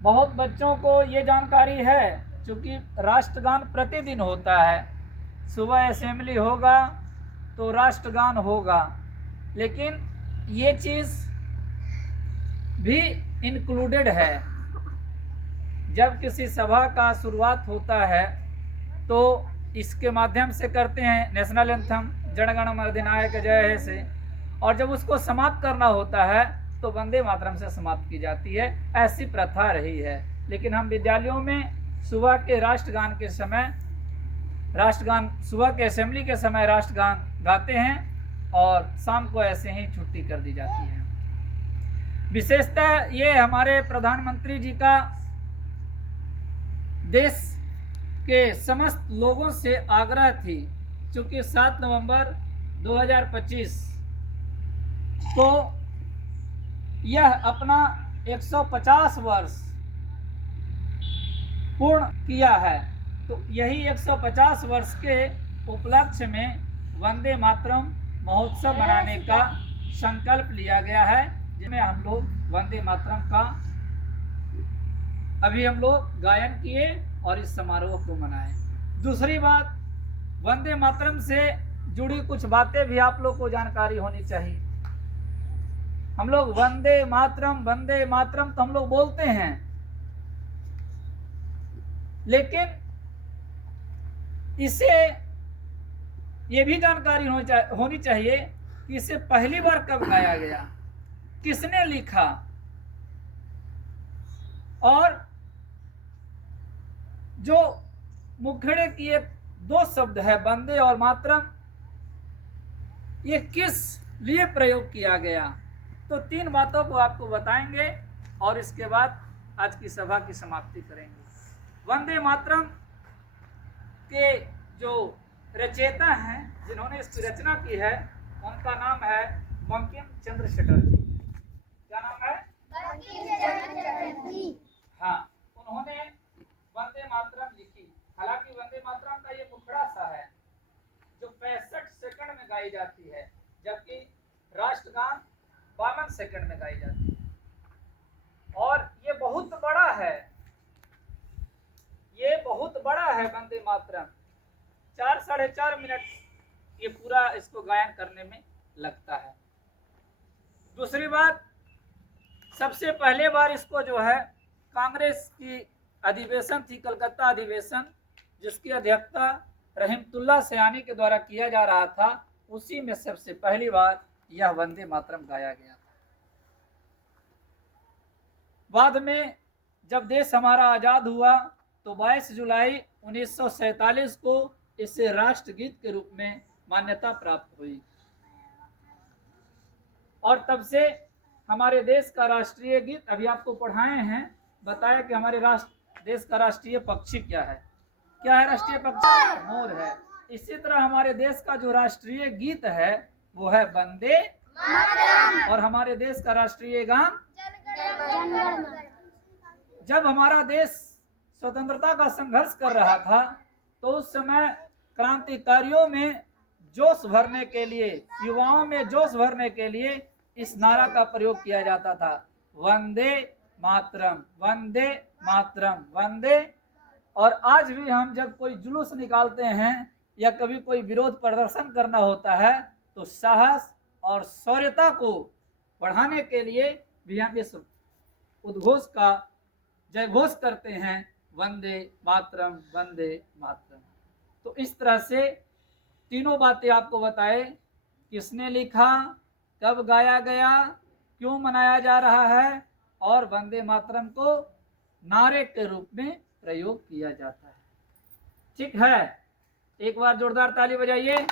बहुत बच्चों को ये जानकारी है, क्योंकि राष्ट्रगान प्रतिदिन होता है, सुबह असेंबली होगा तो राष्ट्रगान होगा, लेकिन ये चीज़ भी इंक्लूडेड है। जब किसी सभा का शुरुआत होता है तो इसके माध्यम से करते हैं नेशनल एंथम जन गण मन अधिनायक जय हे से, और जब उसको समाप्त करना होता है तो वंदे मातरम से समाप्त की जाती है। ऐसी प्रथा रही है। लेकिन हम विद्यालयों में सुबह के राष्ट्रगान के समय सुबह के असेंबली के समय राष्ट्रगान गाते हैं और शाम को ऐसे ही छुट्टी कर दी जाती है। विशेषतः ये हमारे प्रधानमंत्री जी का देश के समस्त लोगों से आग्रह थी, क्योंकि 7 नवंबर 2025 को यह अपना 150 वर्ष पूर्ण किया है। तो यही 150 वर्ष के उपलक्ष्य में वंदे मातरम महोत्सव मनाने का संकल्प लिया गया है, जिसमें हम लोग वंदे मातरम का अभी हम लोग गायन किए और इस समारोह को मनाए। दूसरी बात, वंदे मातरम से जुड़ी कुछ बातें भी आप लोग को जानकारी होनी चाहिए। हम लोग वंदे मातरम तो हम लोग बोलते हैं, लेकिन इसे ये भी जानकारी होनी चाहिए कि इसे पहली बार कब गाया गया, किसने लिखा, और जो मुखड़े की एक 2 शब्द है वंदे और मातरम, ये किस लिए प्रयोग किया गया। तो 3 बातों को आपको बताएंगे और इसके बाद आज की सभा की समाप्ति करेंगे। वंदे मातरम के जो रचयिता हैं, जिन्होंने इसकी रचना की है, उनका नाम है बंकिम चंद्र चटर्जी। क्या नाम है? बंकिम चंद्र चटर्जी। हाँ, उन्होंने वंदे मातरम लिखी। हालांकि वंदे मातरम का ये मुखड़ा सा है जो 65 सेकंड में गाई जाती है, जबकि राष्ट्रगान 52 सेकंड में गाई जाती है। और ये बहुत बड़ा है, वंदे मातरम। 4-4.5 मिनट ये पूरा इसको गायन करने में लगता है। दूसरी बात, सबसे पहले बार इसको जो है कांग्रेस की अधिवेशन थी, कलकत्ता अधिवेशन, जिसकी अध्यक्षता रहमतुल्लाह सयानी के द्वारा किया जा रहा था, उसी में सबसे पहली बार यह वंदे मातरम गाया गया था। बाद में जब देश हमारा आज़ाद हुआ तो 22 जुलाई 1947 को इसे राष्ट्रगीत के रूप में मान्यता प्राप्त हुई, और तब से हमारे देश का राष्ट्रीय गीत, अभी आपको पढ़ाए हैं, बताया कि हमारे देश का राष्ट्रीय पक्षी क्या है। क्या है राष्ट्रीय पक्षी? मोर है। इसी तरह हमारे देश का जो राष्ट्रीय गीत है वो है वंदे मातरम, और हमारे देश का राष्ट्रीय गान जब हमारा देश स्वतंत्रता का संघर्ष कर रहा था तो उस समय क्रांतिकारियों में जोश भरने के लिए, युवाओं में जोश भरने के लिए इस नारा का प्रयोग किया जाता था, वंदे मातरम, वंदे मातरम, वंदे। और आज भी हम जब कोई जुलूस निकालते हैं या कभी कोई विरोध प्रदर्शन करना होता है तो साहस और शौर्यता को बढ़ाने के लिए भी हम इस उद्घोष का जयघोष करते हैं, वंदे मातरम, वंदे मातरम। तो इस तरह से तीनों बातें आपको बताए, किसने लिखा, कब गाया गया, क्यों मनाया जा रहा है, और वंदे मातरम को नारे के रूप में प्रयोग किया जाता है। ठीक है, एक बार जोरदार ताली बजाइए।